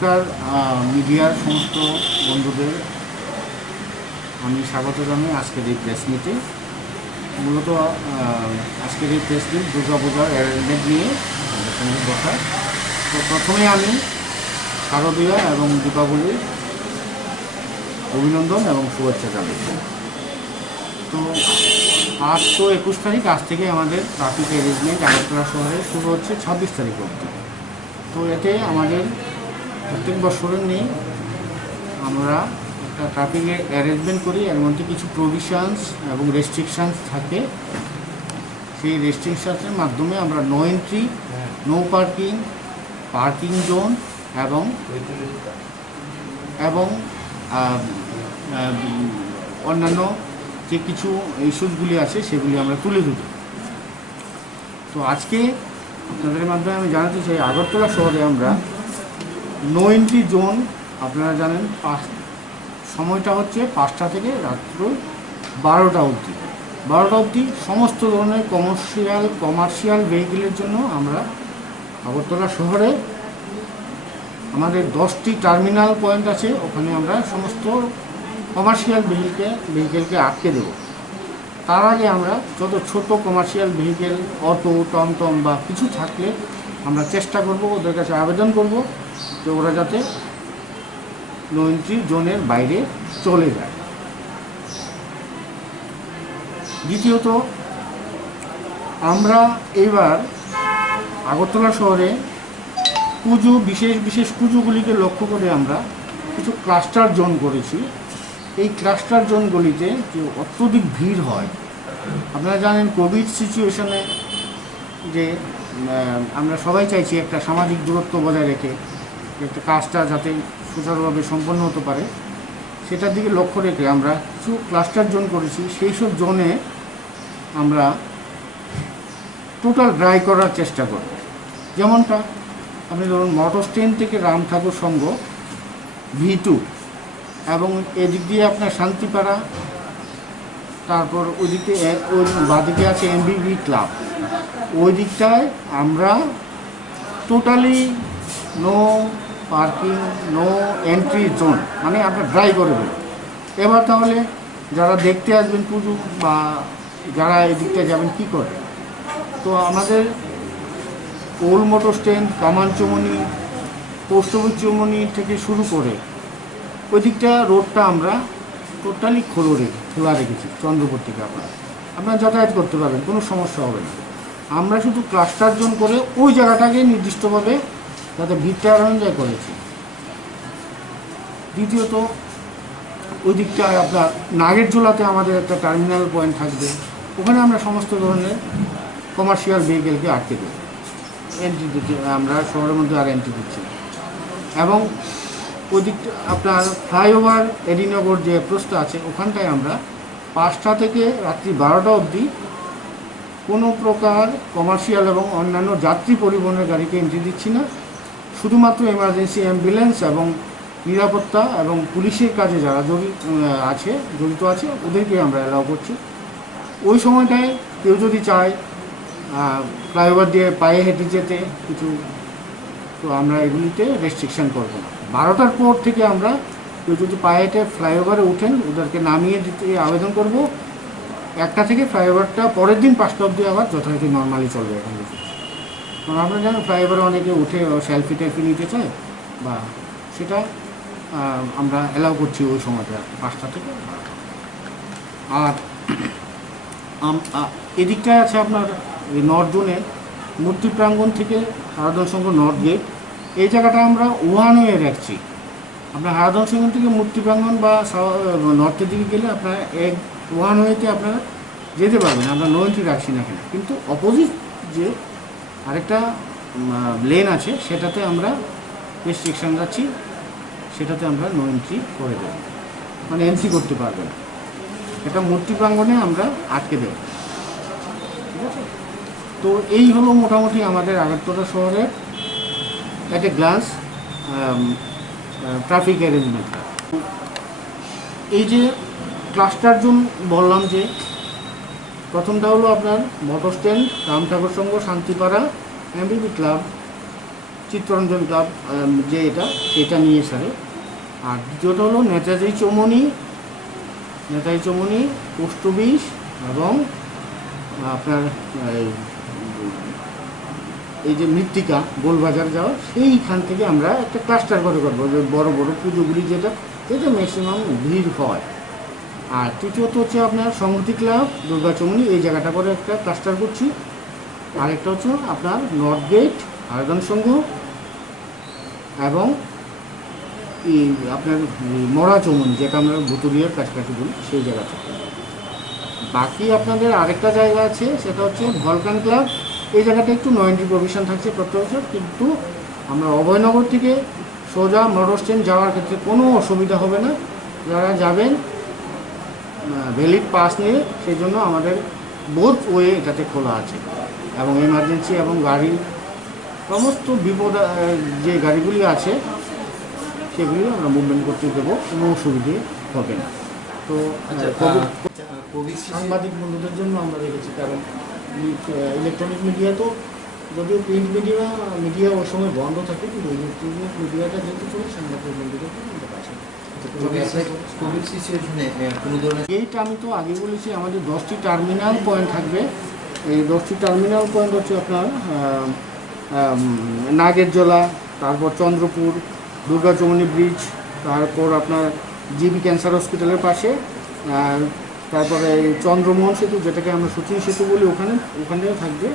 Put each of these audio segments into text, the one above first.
নমস্কার মিডিয়ার সমস্ত বন্ধুদের আমি স্বাগত জানাই আজকের এই প্রেস মিটে। মূলত আজকের এই প্রেস মিট দুর্গাপূজার অ্যারেঞ্জমেন্ট নিয়ে আমাদের সঙ্গে বসা। তো প্রথমে আমি শারদীয়া এবং দীপাবলির অভিনন্দন এবং শুভেচ্ছা জানাই। তো আজ তো 21 তারিখ, আজ থেকে আমাদের ট্রাফিক অ্যারেঞ্জমেন্ট আগরতলা শহরে শুরু হচ্ছে 26 তারিখ অবধি। তো এতে আমাদের প্রত্যেক বছরের নেই আমরা একটা ট্রাফিকের অ্যারেঞ্জমেন্ট করি, এর মধ্যে কিছু প্রভিশনস এবং রেস্ট্রিকশানস থাকে। সেই রেস্ট্রিকশানসের মাধ্যমে আমরা no entry, no parking, parking zone এবং অন্যান্য যে কিছু ইস্যুসগুলি আছে সেগুলি আমরা তুলে ধরি। তো আজকে আপনাদের মাধ্যমে আমি জানাতে চাই, আগরতলা শহরে আমরা নো এন্ট্রি জোন আপনারা জানেন সময়টা হচ্ছে 5টা থেকে রাত্র 12টা অবধি সমস্ত ধরনের কমার্শিয়াল ভেহিকেলের জন্য আমরা আগরতলা শহরে আমাদের 10টি টার্মিনাল পয়েন্ট আছে, ওখানে আমরা সমস্ত কমার্শিয়াল ভেহিকেলকে আটকে দেব। তার আগে আমরা যত ছোট কমার্শিয়াল ভেহিকেল, অটো, টমটম বা কিছু থাকলে আমরা চেষ্টা করব, ওদের কাছে আবেদন করব যে ওরা যাতে নো এন্ট্রি জোনের বাইরে চলে যায়। দ্বিতীয়ত, আমরা এবার আগরতলা শহরে পুজো, বিশেষ পুজোগুলিকে লক্ষ্য করে আমরা কিছু ক্লাস্টার জোন করেছি। এই ক্লাস্টার জোনগুলিতে যে অত্যধিক ভিড় হয়, আপনারা জানেন কোভিড সিচুয়েশনে যে আমরা সবাই চাইছি একটা সামাজিক দূরত্ব বজায় রেখে একটা কাজটা যাতে সুচারুভাবে সম্পন্ন হতে পারে, সেটার দিকে লক্ষ্য রেখে আমরা কিছু ক্লাস্টার জোন করেছি। সেই সব জোনে আমরা টোটাল ড্রাই করার চেষ্টা করব। যেমনটা আপনি ধরুন মোটর স্ট্যান্ড থেকে রাম ঠাকুর সংঘ V2, এবং এদিক দিয়ে আপনার শান্তিপাড়া, তারপর ওইদিকে ওই বাদিকে আছে MBB ক্লাব, ওই দিকটায় আমরা totally no parking, no entry zone, মানে আমরা ড্রাই করে দেব। এবার তাহলে যারা দেখতে আসবেন পুজো বা যারা এই দিকটা যাবেন কী করে, তো আমাদের old motor stand, Kaman Chowmuhani, post office Chowmuhani থেকে শুরু করে ওই দিকটা রোডটা আমরা টোটালি খোলা রেখেছি। চন্দ্রপুর থেকে আপনারা যাতায়াত করতে পারবেন, কোনো সমস্যা হবে না। আমরা শুধু ক্লাস্টার জোন করে ওই জায়গাটাকে নির্দিষ্টভাবে যাতে ভিড়টা এড়ানো যায় করেছি। দ্বিতীয়ত, ওই দিকটায় আপনার নাগেরঝোলাতে আমাদের একটা টার্মিনাল পয়েন্ট থাকবে, ওখানে আমরা সমস্ত ধরনের কমার্শিয়াল ভেহিকেলকে আটকে দেব। এন্ট্রি দিচ্ছি আমরা শহরের মধ্যে, আর এন্ট্রি দিচ্ছি। এবং ওই দিকটা আপনার ফ্লাইওভার এডিনগর যে অ্যাপ্রোচটা আছে, ওখানটায় আমরা 5টা থেকে রাত্রি 12টা অবধি কোনো প্রকার কমার্শিয়াল এবং অন্যান্য যাত্রী পরিবহনের গাড়িকে এন্ট্রি দিচ্ছি না। শুধুমাত্র এমার্জেন্সি অ্যাম্বুলেন্স এবং নিরাপত্তা এবং পুলিশের কাজে যারা জড়িত আছে ওদেরকে আমরা অ্যালাউ করছি। ওই সময়টায় কেউ যদি চায় ফ্লাইওভার দিয়ে পায়ে হেঁটে যেতে কিছু, তো আমরা এগুলিতে রেস্ট্রিকশান করব না। 12টার পর থেকে আমরা কেউ যদি পায়ে হেঁটে ফ্লাইওভারে উঠেন ওদেরকে নামিয়ে দিতে আবেদন করব। 1টা থেকে ফ্লাইওভারটা পরের দিন 5টা অবধি আবার যথারীতি নর্মালি চলবে এখন থেকে। কারণ আপনারা জানেন ফ্লাইওভারে অনেকে উঠে সেলফি নিতে চায়, বা সেটা আমরা অ্যালাউ করছি ওই সময়টা 5টা থেকে। আর এদিকটায় আছে আপনার এই নর্থ জোনে মূর্তি প্রাঙ্গণ থেকে হারাধন সংঘ নর্থ গেট, এই জায়গাটা আমরা ওয়ান ওয়ে রাখছি। আপনার হারাধন সংঘ থেকে মূর্তি প্রাঙ্গণ বা নর্থের দিকে গেলে আপনারা ওয়ান ওয়েতে আপনারা যেতে পারবেন, আমরা নো এন্ট্রি রাখছি না এখানে। কিন্তু অপোজিট যে আরেকটা লেন আছে সেটাতে আমরা রেস্ট্রিকশান রাখছি, সেটাতে আমরা নো এন্ট্রি করে দেব, মানে এন্ট্রি করতে পারবে না। এটা মূর্তি প্রাঙ্গণে আমরা আটকে দেব, ঠিক আছে? তো এই হলো মোটামুটি আমাদের আগরতলা শহরের at a glance traffic arrangement. এই যে ক্লাস্টার জোন বললাম, যে প্রথমটা হলো আপনার motor stand, Ram Thakur Sangha, Shantipara, MBB club, Chittaranjan club যে সেটা নিয়ে সারে। আর দ্বিতীয়টা হলো নেতাজি চৌমনি পোস্ট অফিস এবং আপনার এই যে মৃত্তিকা গোলবাজার যাওয়া, সেইখান থেকে আমরা একটা ক্লাস্টার করে করবো, যে বড় বড় পুজোগুলি যেটা ম্যাক্সিমাম ভিড় হয়। আর তৃতীয়ত হচ্ছে আপনার সংহতি ক্লাব দুর্গা চৌমনি, এই জায়গাটা করে একটা ক্লাস্টার করছি। আরেকটা হচ্ছে আপনার নর্থ গেট আরাধন সংঘ এবং আপনার মরা চৌমনি, যেটা আমরা ভুতুরিয়ার কাছাকাছি বলি, সেই জায়গাটা। বাকি আপনাদের আরেকটা জায়গা আছে, সেটা হচ্ছে ভলকান ক্লাব। এই জায়গাটা একটু নো এন্ট্রি প্রভিশন থাকছে প্রত্যেক বছর, কিন্তু আমরা অভয়নগর থেকে সোজা মোটর স্ট্যান্ড যাওয়ার ক্ষেত্রে কোনো অসুবিধা হবে না। যারা যাবেন ভ্যালিড পাস নিয়ে, সেই জন্য আমাদের বোথ ওয়ে এটাতে খোলা আছে, এবং এমার্জেন্সি এবং গাড়ি সমস্ত বিপদ যে গাড়িগুলি আছে সেগুলি আমরা মুভমেন্ট করতে দেবো, কোনো অসুবিধে হবে না। তো সাংবাদিক বন্ধুদের জন্য আমরা রেখেছি, কারণ ইলেকট্রনিক মিডিয়া তো, যদিও প্রিন্ট মিডিয়া ওই সময় বন্ধ থাকে, কিন্তু ইলেকট্রনিক মিডিয়াটা যেহেতু চলে, সাংবাদিক বন্ধুদের এইটা আমি তো আগে বলেছি, আমাদের 10টি টার্মিনাল পয়েন্ট থাকবে। এই 10টি টার্মিনাল পয়েন্ট হচ্ছে আপনার নাগেরজোলা, তারপর চন্দ্রপুর, দুর্গা চৌমনি ব্রিজ, তারপর আপনার জিবি ক্যান্সার হসপিটালের পাশে, তারপরে চন্দ্রমোহন সেতু, যেটাকে আমরা সচিন সেতু বলি, ওখানেও থাকবে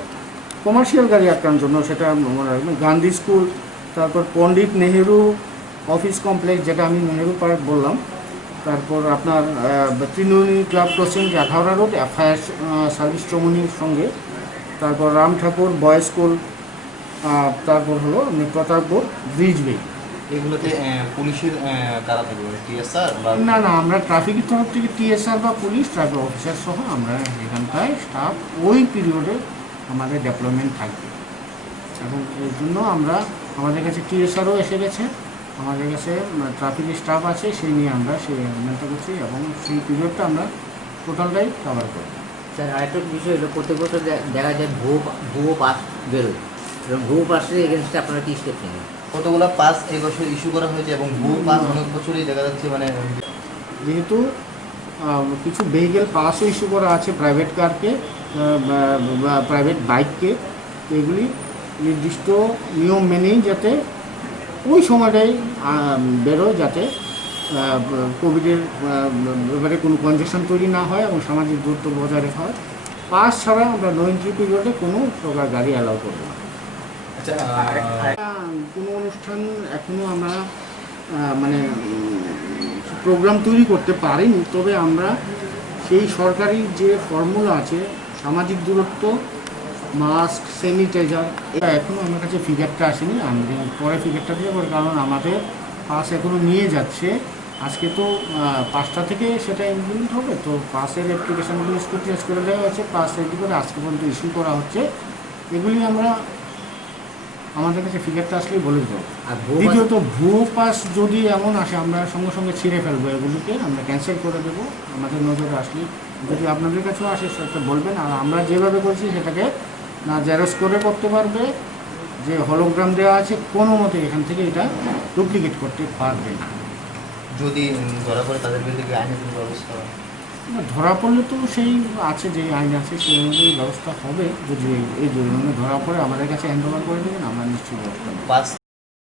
কমার্শিয়াল গাড়ি আটকানোর জন্য, সেটা মনে রাখবেন। গান্ধী স্কুল, তারপর পণ্ডিত নেহেরু অফিস কমপ্লেক্স, যেটা আমি নেহেরু পার্ক বললাম, তারপর আপনার তৃণমূলী club crossing, Akhaura road, fire service চৌমনির সঙ্গে, তারপর রাম ঠাকুর বয়েজ স্কুল, তারপর হলো প্রতাপগড় ব্রিজওয়ে। এগুলোতে পুলিশের কারা থাকবে, টিএসআর? না, আমরা ট্রাফিকের তরফ থেকে টিএসআর বা পুলিশ ট্রাফিক অফিসার সহ আমরা এখানটায় স্টাফ ওই পিরিয়ডে আমাদের ডেভেলপমেন্ট থাকবে। এবং এর জন্য আমাদের কাছে টিএসআরও এসে গেছে, আমাদের কাছে ট্রাফিকের স্টাফ আছে, সেই নিয়ে আমরা সেই অ্যারেঞ্জমেন্টটা করছি, এবং সেই পিরিয়ডটা আমরা টোটালটাই কভার করি। স্যার, আরেকটা বিষয় হলো, প্রত্যেক বছর দেখা যায় ভুয়ো পাস বেরোয়, এবং ভুয়ো পাসের এগেনস্টে আপনারা কী স্টেপ নেবেন? কতগুলো পাস এই বছর ইস্যু করা হয়েছে, এবং ভুয়ো পাস অনেক বছরই দেখা যাচ্ছে, মানে যেহেতু কিছু ভেহিকেল পাসও ইস্যু করা আছে প্রাইভেট কারকে, প্রাইভেট বাইককে, এগুলি নির্দিষ্ট নিয়ম মেনেই যাতে ওই সময়টাই বেরোয়, যাতে কোভিডের ব্যাপারে কোনো কনজেশন তৈরি না হয় এবং সামাজিক দূরত্ব বজায় রাখা হয়। পাস ছাড়া আমরা নো এন্ট্রি পিরিয়ডে কোনো প্রকার গাড়ি অ্যালাউ করব না। কোনো অনুষ্ঠান এখনও আমরা মানে প্রোগ্রাম তৈরি করতে পারিনি, তবে আমরা সেই সরকারি যে ফর্মুলা আছে, সামাজিক দূরত্ব, মাস্ক, স্যানিটাইজার, এটা এখনও আমার কাছে ফিগারটা আসেনি, আমি পরে ফিগারটা দিয়ে পারি, কারণ আমাদের পাস এখনও নিয়ে যাচ্ছে। আজকে তো 5টা থেকে সেটা ইমপ্লিমেন্ট হবে, তো পাসের অ্যাপ্লিকেশানগুলো স্কুটিরাইজ করে দেওয়া হচ্ছে, পাস রেডি করে আজকে পর্যন্ত ইস্যু করা হচ্ছে। এগুলি আমরা আমাদের কাছে ফিগারটা আসলেই বলে দেবো। আর দ্বিতীয়ত ভুয়ো পাস যদি এমন আসে, আমরা সঙ্গে সঙ্গে ছিঁড়ে ফেলবো, এগুলিকে আমরা ক্যান্সেল করে দেবো। আমাদের নজরে আসলেই, যদি আপনাদের কাছেও আসে সেটা বলবেন, আর আমরা যেভাবে করছি সেটাকে না জেরক্স করে করতে পারবে, যে হলোগ্রাম দেওয়া আছে, কোনো মতে এখান থেকে এটা ডুপ্লিকেট করতে পারবে না। যদি ধরা পড়ে তাদের বিরুদ্ধে আইনের কোনো ব্যবস্থা হয়? ধরা পড়লে তো সেই আছে, যে আইন আছে সেই অনুযায়ী ব্যবস্থা হবে। যদি এই জরিমানা ধরা পড়ে আমাদের কাছে হ্যান্ড ওভার করে দেবেন, আমরা নিশ্চয়ই ব্যবস্থা নেব।